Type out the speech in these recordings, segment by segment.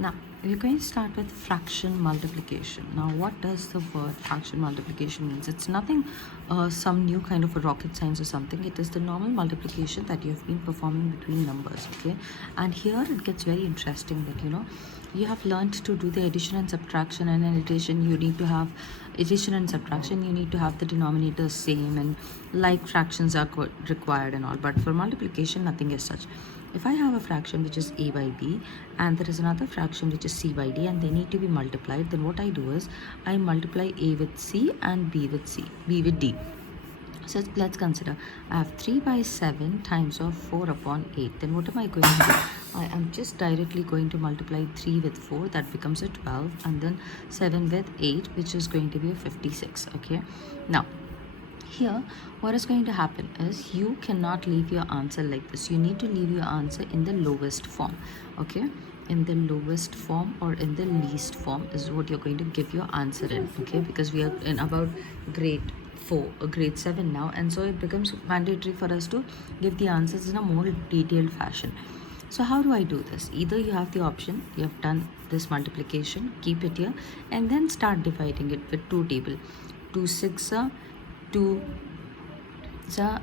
Now, we're going to start with fraction multiplication. Now, what does the word fraction multiplication means? It's nothing, some new kind of a rocket science or something. It is the normal multiplication that you've been performing between numbers, okay? And here it gets very interesting that, you have learned to do the addition and subtraction, and in addition, you need to have addition and subtraction, you need to have the denominators same, and like fractions are required and all. But for multiplication, nothing is such. If I have a fraction which is a by b and there is another fraction which is c by d and they need to be multiplied, then what I do is I multiply a with c and b with d. So let's consider I have 3 by 7 times of 4 upon 8. Then what am I going to do? I am just directly going to multiply 3 with 4, that becomes a 12, and then 7 with 8, which is going to be a 56. Okay, now here what is going to happen is you cannot leave your answer like this. You need to leave your answer in the lowest form. Okay, in the lowest form or in the least form is what you're going to give your answer in. Okay, because we are in about grade 4 or grade 7 now, and so it becomes mandatory for us to give the answers in a more detailed fashion. So how do I do this? Either you have the option, you have done this multiplication, keep it here, and then start dividing it with 2 table. 2 6 2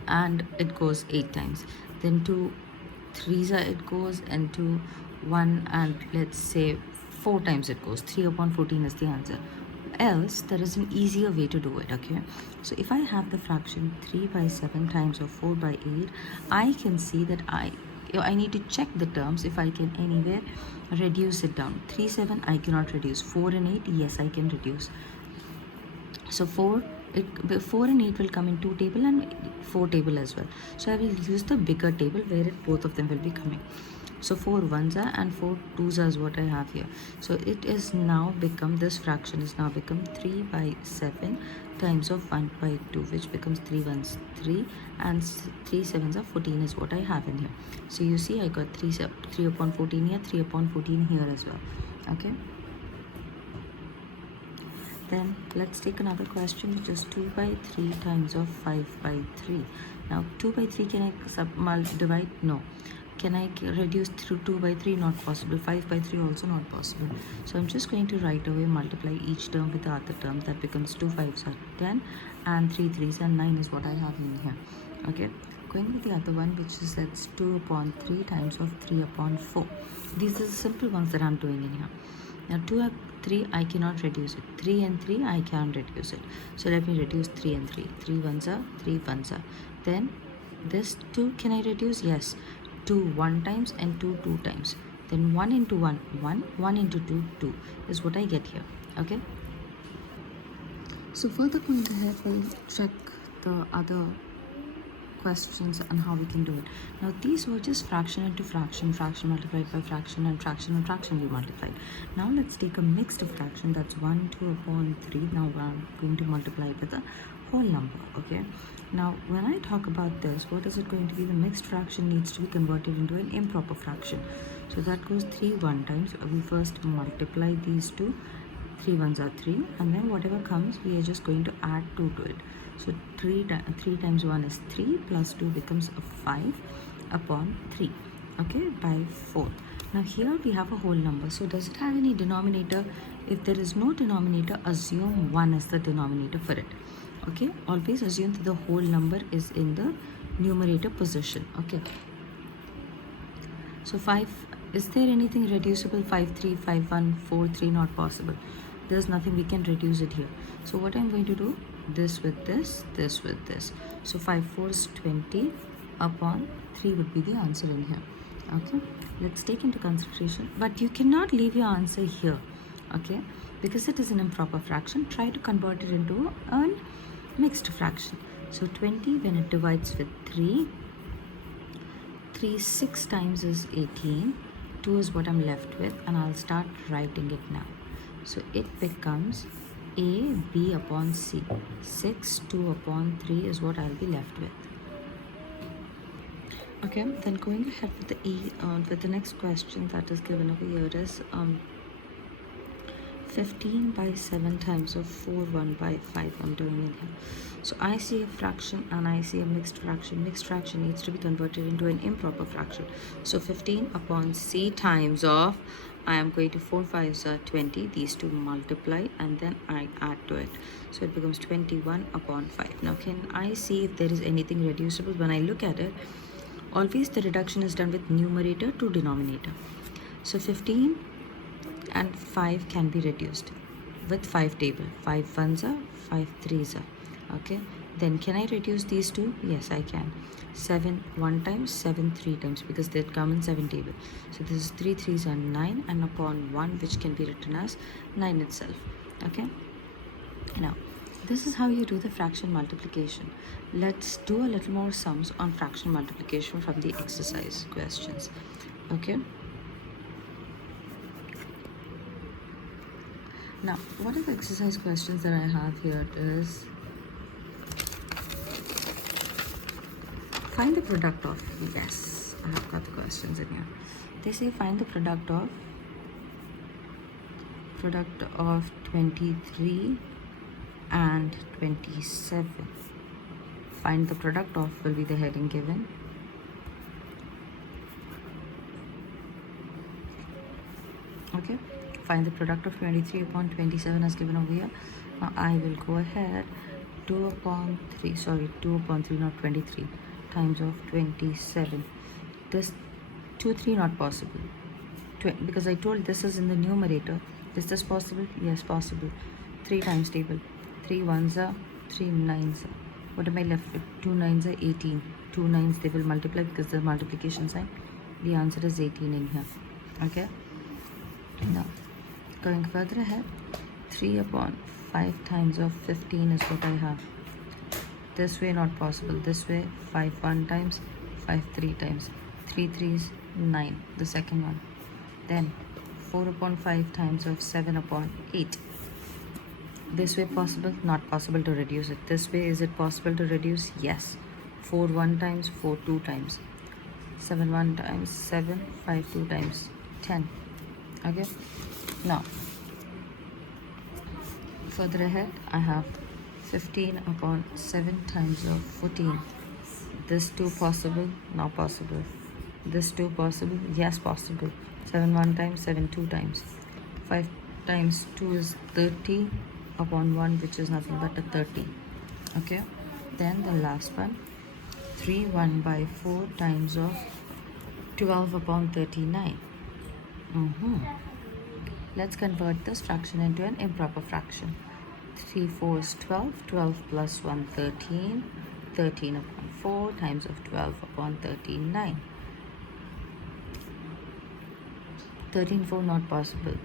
and it goes 8 times, then 2 3 it goes, and 2 1 and let's say 4 times it goes. 3 upon 14 is the answer. Else there is an easier way to do it. Okay, so if I have the fraction 3 by 7 times of 4 by 8, I can see that I need to check the terms if I can anywhere reduce it down. 3 7 I cannot reduce. 4 and 8, yes, I can reduce. So 4 and 8 will come in 2 table and 4 table as well. So I will use the bigger table where both of them will be coming. So 4 ones are and 4 twos are what I have here. So it is now become, this fraction is now become 3 by 7 times of 1 by 2, which becomes 3 ones 3 and 3 sevens are 14 is what I have in here. So you see I got 3 upon 14 here, 3 upon 14 here as well. Okay, then let's take another question, which is 2 by 3 times of 5 by 3. Now 2 by 3, can I divide? No. Can I reduce through 2 by 3? Not possible. 5 by 3 also not possible. So I'm just going to right away multiply each term with the other term. That becomes 2 5s are 10 and 3 3s and 9 is what I have in here. Okay, going with the other one, which is that's 2 upon 3 times of 3 upon 4. These are the simple ones that I'm doing in here. Now 2 and 3 I cannot reduce it. 3 and 3 I can reduce it. So let me reduce 3 and 3. 3 ones are 3 ones are. Then this 2 can I reduce? Yes. 2 1 times and 2 2 times. Then 1 into 1 1, 1 into 2 2 is what I get here. Okay. So further going ahead, we'll check the other questions and how we can do it. Now these were just fraction into fraction, fraction multiplied by fraction, and fraction we multiplied. Now let's take a mixed fraction, that's 1 2 upon 3. Now I'm going to multiply it with a whole number. Okay, now when I talk about this, what is it going to be? The mixed fraction needs to be converted into an improper fraction. So that goes 3 1 times. We first multiply these two. 3 ones are 3, and then whatever comes we are just going to add 2 to it. So 3 times 1 is 3 plus 2 becomes a 5 upon 3. Okay, by 4. Now here we have a whole number. So does it have any denominator? If there is no denominator, assume 1 is the denominator for it. Okay, always assume that the whole number is in the numerator position. Okay, so 5, is there anything reducible? 5 3 5 1 4 3, not possible. There's nothing we can reduce it here. So what I'm going to do, this with this with this. So 5 4 is 20 upon 3 would be the answer in here. Okay, let's take into consideration, but you cannot leave your answer here. Okay, because it is an improper fraction. Try to convert it into a mixed fraction. So 20, when it divides with 3 6 times is 18. 2 is what I'm left with, and I'll start writing it now. So it becomes A B upon C. 6 2 upon 3 is what I'll be left with. Okay, then going ahead with the the next question that is given over here is 15 by 7 times of 4 1 by 5. I'm doing it here. So I see a fraction and I see a mixed fraction. Mixed fraction needs to be converted into an improper fraction. So 15 upon C times of I am going to 4 5s are 20. These two multiply and then I add to it. So it becomes 21 upon 5. Now can I see if there is anything reducible? When I look at it, always the reduction is done with numerator to denominator. So 15 and 5 can be reduced with 5 table. 5 ones are, 5 threes are. Okay, then can I reduce these two? Yes, I can. 7 one time, 7 three times, because they come in 7 table. So this is 3 threes are 9, and upon 1, which can be written as 9 itself. Okay, now this is how you do the fraction multiplication. Let's do a little more sums on fraction multiplication from the exercise questions. Okay, now what are the exercise questions that I have here is, find the product of, yes, I have got the questions in here. They say find the product of 23 and 27. Find the product of will be the heading given. Okay, find the product of 23 upon 27 as given over here. Now I will go ahead, 2 upon 3, sorry, 2 upon 3, not 23, times of 27. This 2 3 not possible, because I told this is in the numerator. Is this possible? Yes, possible. 3 times table, 3 ones are, 3 nines are. What am I left with? 2 nines are 18. 2 nines, they will multiply because the multiplication sign. The answer is 18 in here. Okay, now going further ahead, 3 upon 5 times of 15 is what I have. This way not possible. This way 5 1 times, 5 3 times, 3 threes 9, the second one. Then 4 upon 5 times of 7 upon 8. This way possible? Not possible to reduce it. This way, is it possible to reduce? Yes. 4 1 times, 4 2 times, 7 1 times 7, 5 2 times 10. Okay, now further ahead I have 15 upon 7 times of 14. This 2 possible? Not possible. This 2 possible? Yes, possible. 7 1 times, 7 2 times. 5 times 2 is 30 upon 1, which is nothing but a 30. Okay, then the last one, 3 1 by 4 times of 12 upon 39. Let's convert this fraction into an improper fraction. 3 4 is 12, 12 plus 1 13, 13 upon 4 times of 12 upon 39. 13 4 not possible.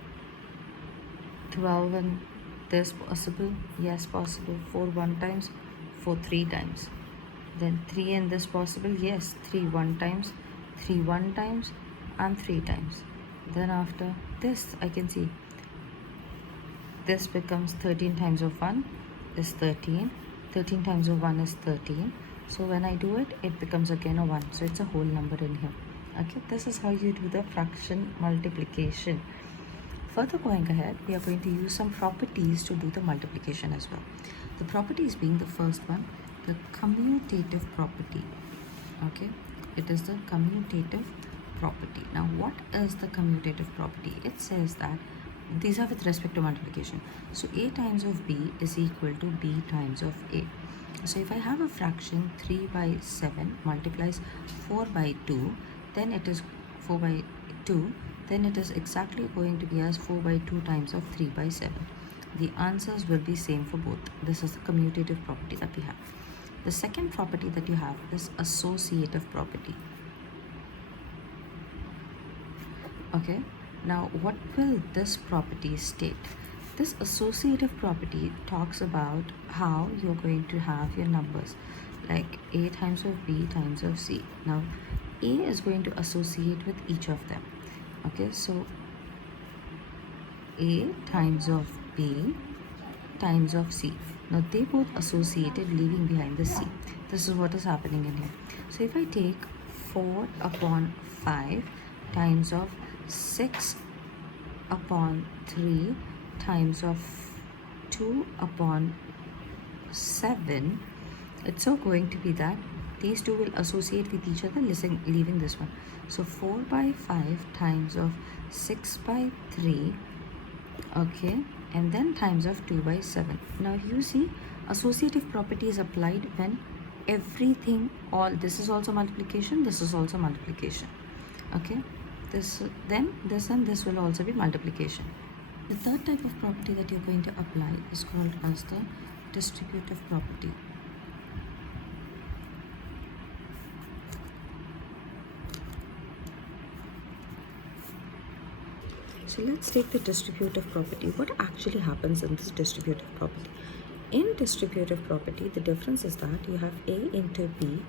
12 and this possible? Yes, possible. 4 1 times, 4 3 times. Then 3 and this possible? Yes, 3 1 times, 3 1 times and 3 times. Then after this I can see this becomes 13 times of 1 is 13, 13 times of 1 is 13. So when I do it, it becomes again a 1. So it's a whole number in here. Okay, this is how you do the fraction multiplication. Further going ahead, we are going to use some properties to do the multiplication as well. The properties being the first one, the commutative property. Okay, it is the commutative property. Now what is the commutative property? It says that these are with respect to multiplication. So a times of b is equal to b times of a. So if I have a fraction 3 by 7 multiplies 4 by 2, then it is 4 by 2, then it is exactly going to be as 4 by 2 times of 3 by 7. The answers will be same for both. This is the commutative property that we have. The second property that you have is associative property. Okay, now what will this property state? This associative property talks about how you're going to have your numbers, like a times of b times of c. Now a is going to associate with each of them. Okay, so a times of b times of c. Now they both associated, leaving behind the c. This is what is happening in here. So if I take 4 upon 5 times of 6 upon 3 times of 2 upon 7, it's so going to be that these two will associate with each other, leaving this one. So 4 by 5 times of 6 by 3, okay, and then times of 2 by 7. Now you see associative property is applied when everything, all this is also multiplication, this is also multiplication, okay. This, then this and this will also be multiplication. The third type of property that you're going to apply is called as the distributive property. So let's take the distributive property. What actually happens in this distributive property? In distributive property, the difference is that you have A into B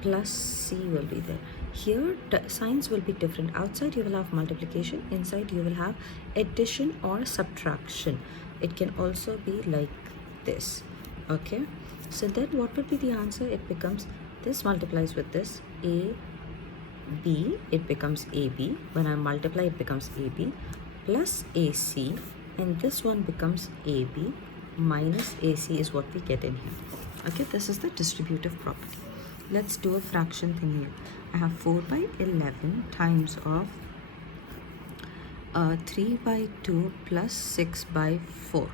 plus C will be there. Here the signs will be different. Outside you will have multiplication, inside you will have addition or subtraction. It can also be like this, okay. So then what would be the answer? It becomes this multiplies with this, A B, it becomes AB. When I multiply, it becomes AB plus AC, and this one becomes AB minus AC is what we get in here. Okay, this is the distributive property. Let's do a fraction thing here. I have 4 by 11 times of 3 by 2 plus 6 by 4.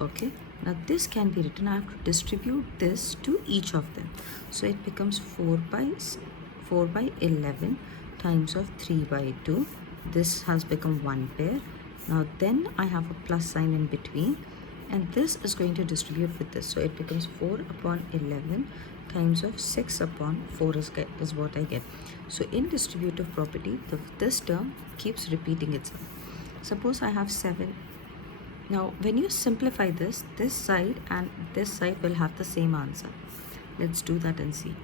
Okay, now this can be written, I have to distribute this to each of them. So it becomes 4 by 11 times of 3 by 2. This has become one pair. Now then I have a plus sign in between, and this is going to distribute with this. So it becomes 4 upon 11 times of 6 upon 4 is what I get. So in distributive property, this term keeps repeating itself. Suppose I have 7. Now when you simplify this side and this side will have the same answer. Let's do that and see.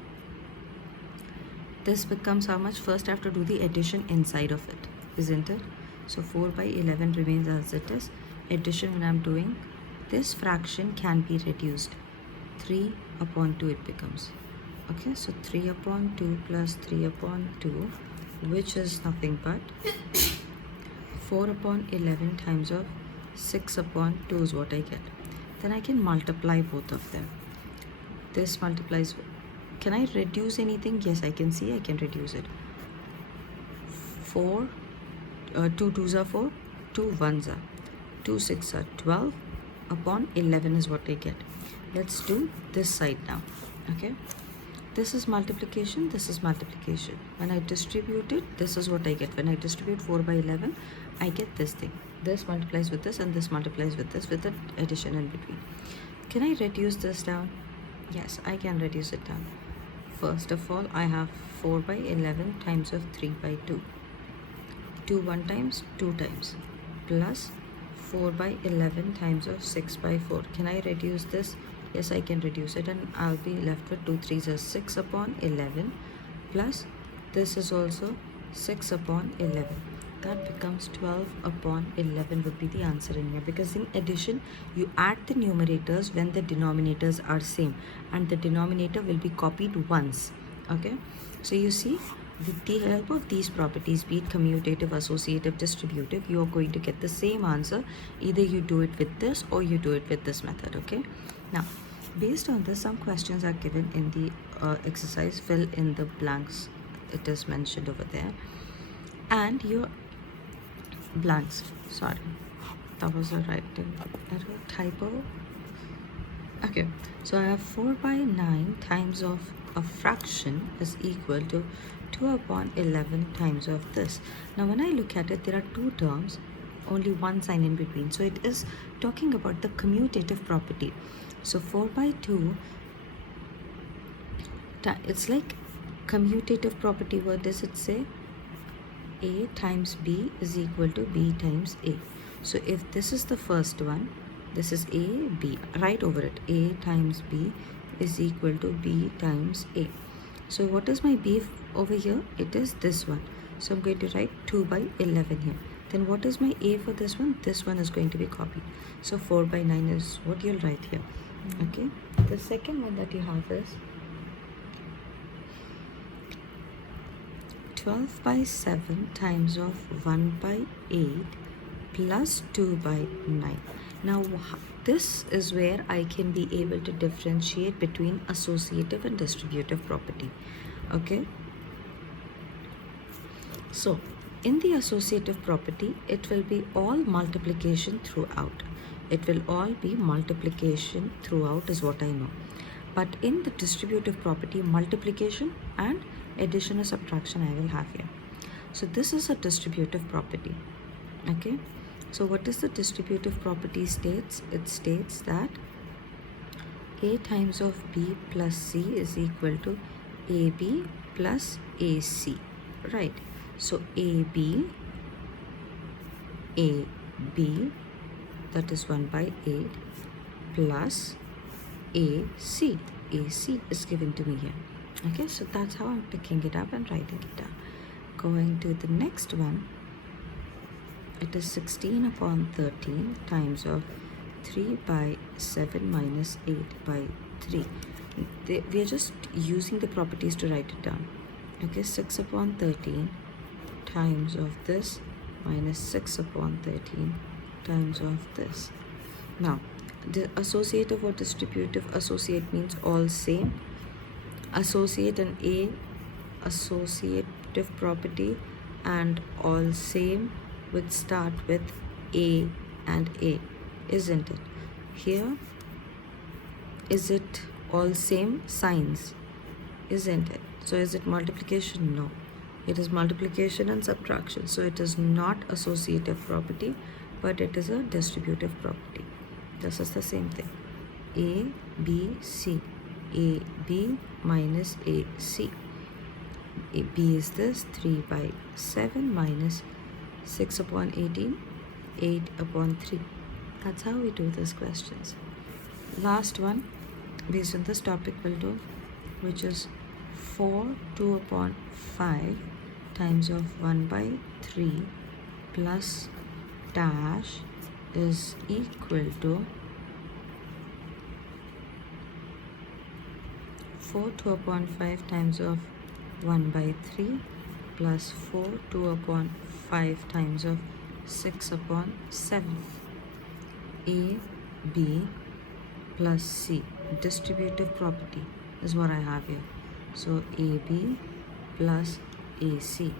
This becomes how much? First I have to do the addition inside of it, isn't it? So 4 by 11 remains as it is. Addition, when I'm doing, this fraction can be reduced. 3 upon 2 it becomes. Okay, so 3 upon 2 plus 3 upon 2, which is nothing but 4 upon 11 times of 6 upon 2 is what I get. Then I can multiply both of them. This multiplies. Can I reduce anything? Yes, I can see I can reduce it. 4, 2 2s are 4, 2 1s are 2 6 are 12 upon 11 is what I get. Let's do this side now. Okay, this is multiplication, this is multiplication. When I distribute it, this is what I get. When I distribute 4 by 11, I get this thing. This multiplies with this and this multiplies with this with the addition in between. Can I reduce this down? Yes, I can reduce it down. First of all, I have 4 by 11 times of 3 by 2. 2 1 times, 2 times, plus 4 by 11 times of 6 by 4. Can I reduce this? Yes, I can reduce it, and I'll be left with 2 3s is 6 upon 11, plus this is also 6 upon 11. That becomes 12 upon 11 would be the answer in here, because in addition you add the numerators when the denominators are same, and the denominator will be copied once. Okay, so you see, with the help of these properties, be it commutative, associative, distributive, you are going to get the same answer. Either you do it with this or you do it with this method. Okay, now based on this, some questions are given in the exercise. Fill in the blanks, it is mentioned over there, and your blanks, sorry, that was a writing error, typo. Okay, so I have 4 by 9 times of a fraction is equal to 2 upon 11 times of this. Now when I look at it, there are two terms, only one sign in between, so it is talking about the commutative property. So 4 by 2, it's like commutative property. What does it say? A times B is equal to B times A. So if this is the first one, this is A, B, write over it. A times B is equal to B times A. So what is my B over here? It is this one. So I'm going to write 2 by 11 here. Then what is my A for this one? This one is going to be copied. So 4 by 9 is what you'll write here. Okay. The second one that you have is 12 by 7 times of 1 by 8 plus 2 by 9. Now this is where I can be able to differentiate between associative and distributive property. Okay, so in the associative property, it will be all multiplication throughout. It will all be multiplication throughout is what I know. But in the distributive property, multiplication and addition or subtraction I will have here. So this is a distributive property. Okay, so what is the distributive property states? It states that a times of b plus c is equal to ab plus ac, right? So AB, that is 1 by 8 plus AC. AC is given to me here. Okay, so that's how I'm picking it up and writing it down. Going to the next one, it is 16 upon 13 times of 3 by 7 minus 8 by 3. We are just using the properties to write it down. Okay, 6 upon 13 times of this minus 6 upon 13 times of this. Now, the associative or distributive, associate means all same. Associate and A, associative property and all same would start with A and A, isn't it? Here, is it all same signs? Isn't it? So is it multiplication? No. It is multiplication and subtraction. So it is not associative property, but it is a distributive property. This is the same thing. A, B, C. A, B minus A, C. A, B is this 3 by 7 minus 6 upon 18, 8 upon 3. That's how we do these questions. Last one, based on this topic, we'll do, which is 4 2 upon 5 times of 1 by 3 plus dash is equal to 4 2 upon 5 times of 1 by 3 plus 4 2 upon 5 times of 6 upon 7. A, B plus C. Distributive property is what I have here. So AB plus AC.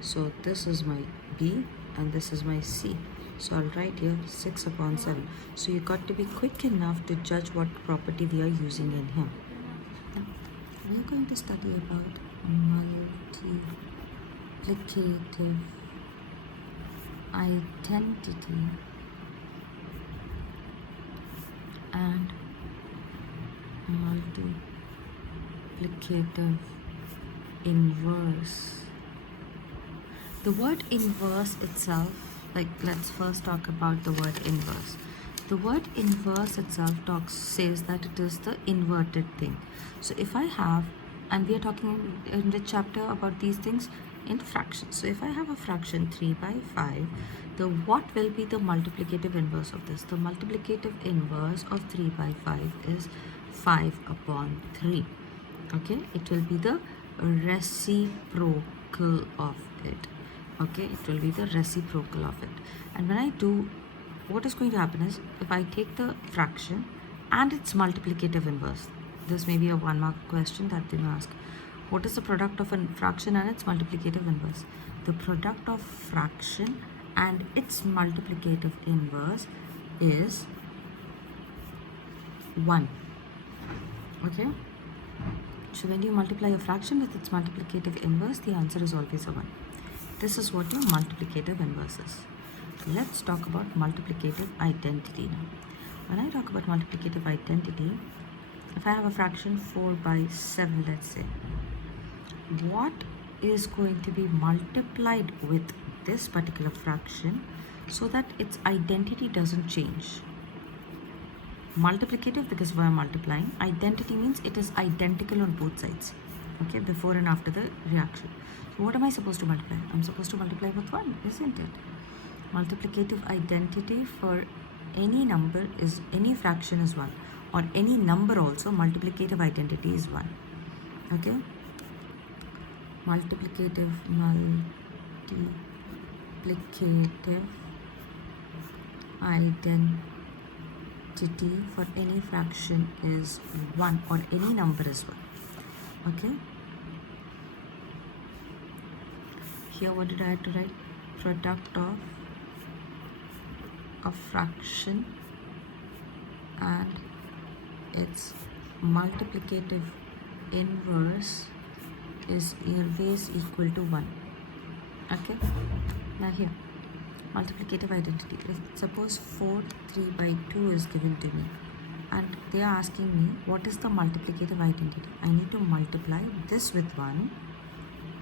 So this is my B and this is my C. So I'll write here 6 upon 7. So you got to be quick enough to judge what property we are using in here. Now, we are going to study about multiplicative identity and multiplicative inverse. The word inverse itself, let's first talk about the word inverse. The word inverse itself says that it is the inverted thing. So if I have, and we are talking in the chapter about these things in fractions. So if I have a fraction 3 by 5, what will be the multiplicative inverse of this? The multiplicative inverse of 3 by 5 is 5 upon 3. Okay, it will be the reciprocal of it. Okay, it will be the reciprocal of it. And when I do, what is going to happen is, if I take the fraction and its multiplicative inverse, this may be a 1-mark question that they may ask. What is the product of a fraction and its multiplicative inverse? The product of fraction and its multiplicative inverse is 1. Okay? So when you multiply a fraction with its multiplicative inverse, the answer is always a 1. This is what your multiplicative inverse is. Let's talk about multiplicative identity now. When I talk about multiplicative identity, if I have a fraction 4 by 7, let's say, what is going to be multiplied with this particular fraction so that its identity doesn't change? Multiplicative because we are multiplying. Identity means it is identical on both sides. Okay, before and after the reaction. So what am I supposed to multiply? I'm supposed to multiply with 1, isn't it? Multiplicative identity for any number is, any fraction is 1, or any number also, multiplicative identity is 1. Okay, multiplicative identity for any fraction is 1, or any number is 1. Okay, here what did I have to write? Product of a fraction and its multiplicative inverse is always equal to 1. Okay, now here multiplicative identity. If suppose 4 3 by 2 is given to me and they are asking me what is the multiplicative identity. I need to multiply this with 1.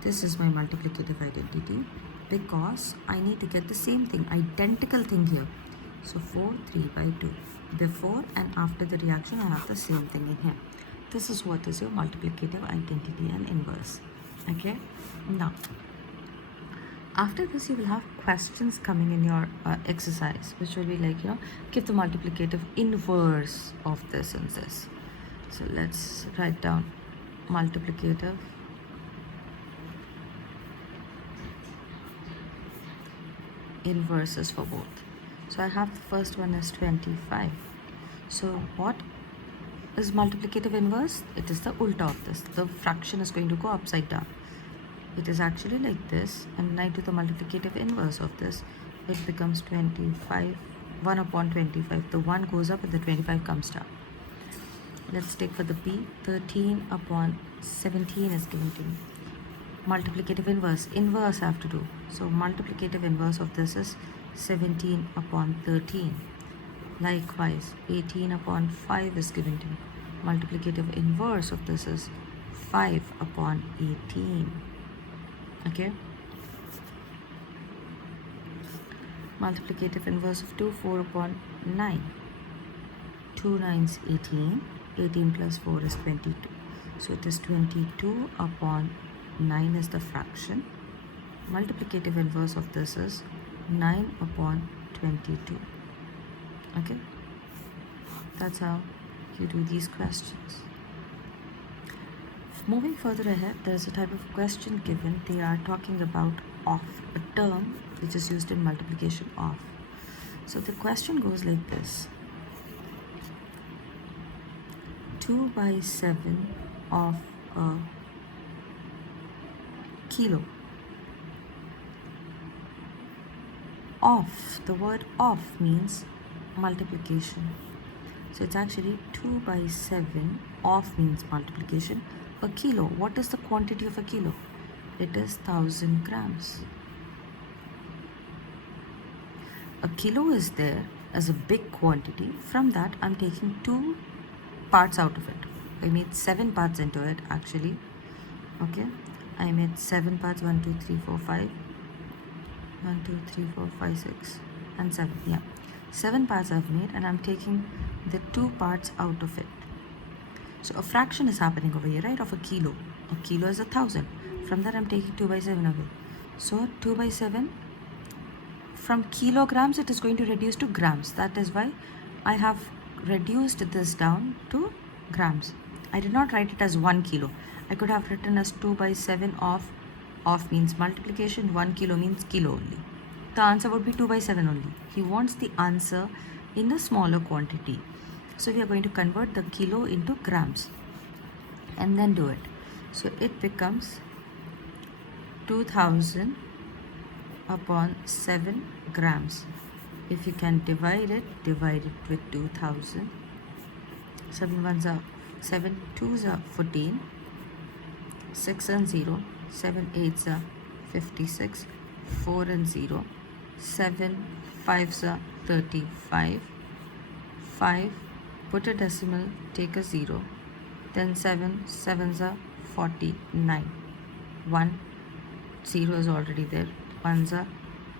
This is my multiplicative identity because I need to get the same thing, identical thing here. So 4 3 by 2. Before and after the reaction I have the same thing in here. This is what is your multiplicative identity and inverse. Okay, now after this you will have questions coming in your exercise, which will be like, give the multiplicative inverse of this and this. So let's write down multiplicative inverses for both. So I have the first one is 25. So what is multiplicative inverse? It is the ulta of this. The fraction is going to go upside down. It is actually like this, and I do the multiplicative inverse of this. It becomes 25, 1 upon 25. The 1 goes up and the 25 comes down. Let's take for the B, 13 upon 17 is given to me. Multiplicative inverse I have to do. So multiplicative inverse of this is 17 upon 13. Likewise, 18 upon 5 is given to me. Multiplicative inverse of this is 5 upon 18. Okay, multiplicative inverse of 2, 4 upon 9. 2 9s 18. 18 plus 4 is 22. So it is 22 upon 9 is the fraction. Multiplicative inverse of this is 9 upon 22. Okay, that's how you do these questions. Moving further ahead, there's a type of question given. They are talking about of, a term which is used in multiplication of. So the question goes like this: 2 by 7 of a kilo. Of, the word of means multiplication. So it's actually 2 by 7 of means multiplication. A kilo, what is the quantity of a kilo? It is 1000 grams. A kilo is there as a big quantity. From that, I'm taking 2 parts out of it. I made 7 parts into it actually. Okay, I made 7 parts, 1 2 3 4 5 1 2 3 4 5 6 and 7. Yeah, 7 parts I've made, and I'm taking the 2 parts out of it. So a fraction is happening over here, right, of a kilo. A kilo is 1000. From that I'm taking 2 by 7 away. So 2 by 7, from kilograms it is going to reduce to grams. That is why I have reduced this down to grams. I did not write it as 1 kilo. I could have written as 2 by 7 of means multiplication, 1 kilo means kilo only. The answer would be 2 by 7 only. He wants the answer in a smaller quantity. So we are going to convert the kilo into grams and then do it. So it becomes 2000 upon 7 grams. If you can divide it with 2000. 7 ones are 7 2s are 14. 6 and 0. 7 8s are 56. 4 and 0. 7 5s are 35. 5, put a decimal, take a 0. Then 7 7s are 49. 1 0 is already there. 1s are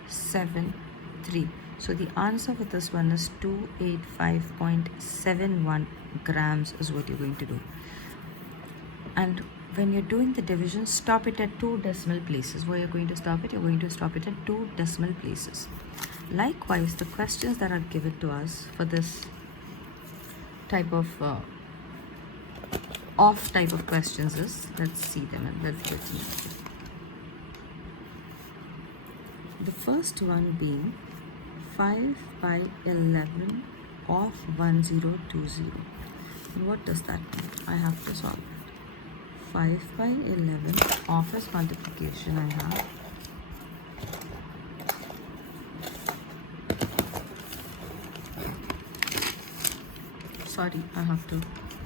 7 3. So the answer for this one is 285.71 grams is what you're going to do. And when you're doing the division, stop it at 2 decimal places. Where you're going to stop it? You're going to stop it at 2 decimal places. Likewise, the questions that are given to us for this type of off type of questions is, let's see them and let's get the first one being 5 by 11 of 1020. And what does that mean? I have to solve it. 5 by 11 of its multiplication I have. Sorry, I have to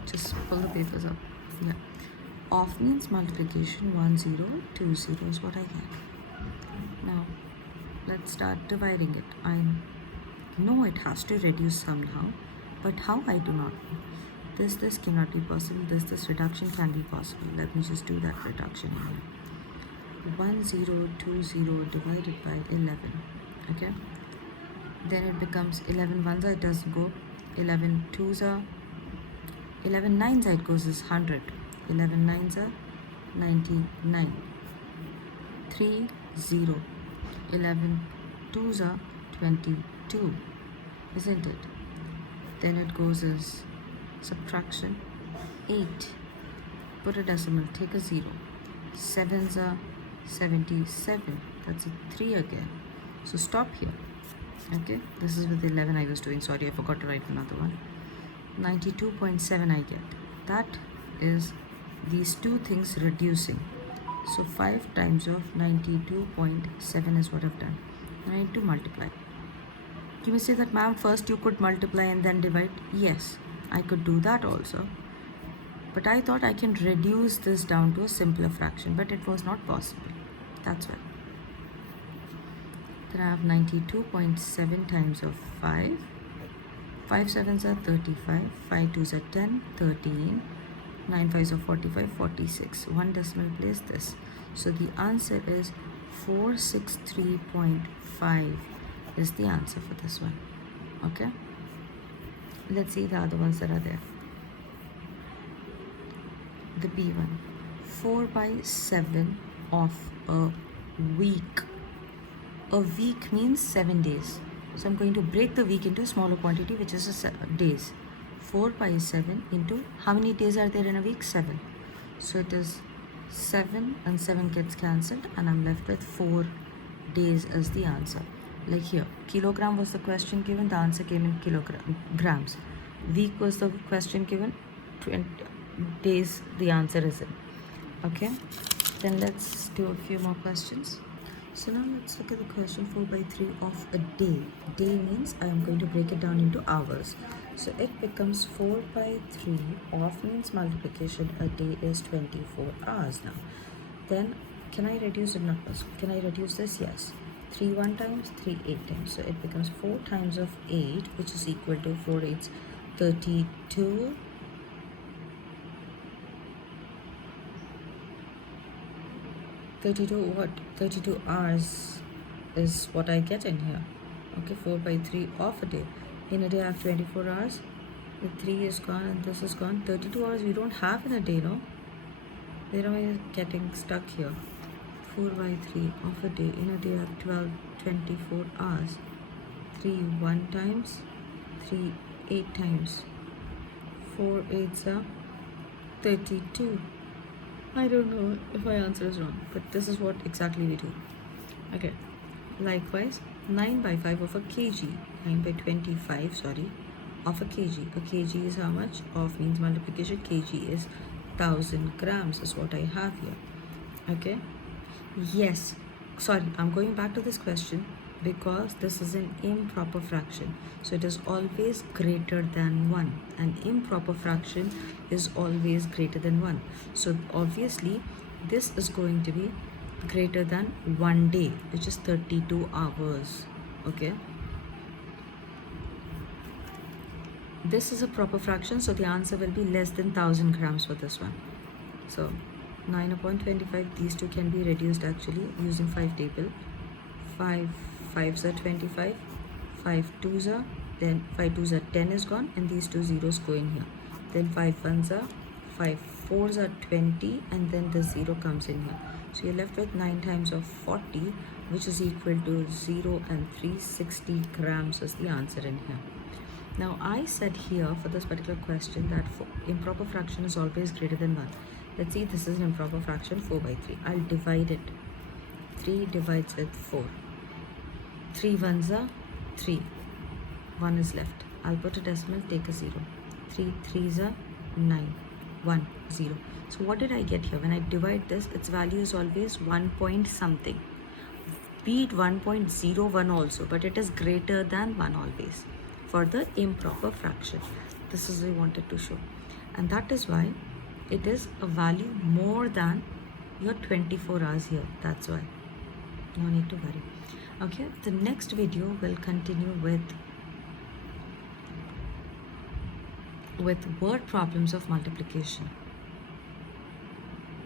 just pull the papers up. Yeah. Of means multiplication 1020 is what I get. Now, let's start dividing it. I know it has to reduce somehow, but how I do not know. This cannot be possible. This reduction can be possible. Let me just do that reduction here. 1020 divided by 11. Okay. Then it becomes 11 ones it doesn't go. 11 twos are 11 nines it goes is 100. 11 nines are 99. 3 0. 11 twos are 22, isn't it? Then it goes as subtraction 8. Put a decimal, take a 0. 7s are 77. That's a 3 again. So stop here. Okay, this is with 11 I was doing. Sorry, I forgot to write another one. 92.7 I get. That is these two things reducing. So 5 times of 92.7 is what I've done. And I need to multiply. You may say that, ma'am, first you could multiply and then divide. Yes, I could do that also. But I thought I can reduce this down to a simpler fraction, but it was not possible. That's why. Then I have 92.7 times of 5. 5 sevens are 35. 5 twos are 10, 13. 9 fives are 45, 46. One decimal place this. So the answer is 463.5 is the answer for this one. Okay. Let's see the other ones that are there. The B one. 4 by 7 of a week. A week means 7 days. So I'm going to break the week into a smaller quantity, which is days. 4 by 7 into how many days are there in a week? 7. So it is 7 and 7 gets cancelled and I'm left with 4 days as the answer. Like here, kilogram was the question given, the answer came in kilograms. Week was the question given, 20 days the answer is in. Okay, then let's do a few more questions. So now let's look at the question 4 by 3 of a day. Day means I am going to break it down into hours. So it becomes 4 by 3 of means multiplication. A day is 24 hours now. Then can I reduce it? Not possible. Can I reduce this? Yes. 3 1 times, 3 8 times. So it becomes 4 times of 8, which is equal to 4 8s 32. 32 what? 32 hours is what I get in here. Okay, 4 by 3 of a day. In a day I have 24 hours. The 3 is gone and this is gone. 32 hours we don't have in a day, no? Where am I getting stuck here? 4 by 3 of a day. In a day I have 24 hours. 3 1 times, 3 8 times. 4 8s are 32. I don't know if my answer is wrong, but this is what exactly we do. Okay. Likewise, 9 by 5 of a kg. 9 by 25, sorry, of a kg. A kg is how much? Of means multiplication. Kg is 1000 grams is what I have here. Okay. Yes. Sorry, I'm going back to this question because this is an improper fraction. So it is always greater than 1. An improper fraction is always greater than 1. So obviously this is going to be greater than 1 day, which is 32 hours. Okay. This is a proper fraction, so the answer will be less than 1000 grams for this one. So 9 upon 25, these two can be reduced actually using 5 table. 5 5s are 25, 5 2s are, then 5 2s are 10 is gone and these two zeros go in here. Then 5 1s are, 5 4s are 20 and then the 0 comes in here. So you're left with 9 times of 40, which is equal to 0 and 360 grams is the answer in here. Now I said here for this particular question that improper fraction is always greater than 1. Let's see, this is an improper fraction, 4 by 3. I'll divide it. 3 divides with 4. 3 1s are 3. 1 is left. I'll put a decimal, take a 0. 3 3s are 9. 1 0. So what did I get here? When I divide this, its value is always 1 point something. Be it 1.01 also, but it is greater than 1 always for the improper fraction. This is what we wanted to show, and that is why it is a value more than your 24 hours here. That's why no need to worry. Okay, the next video will continue with word problems of multiplication.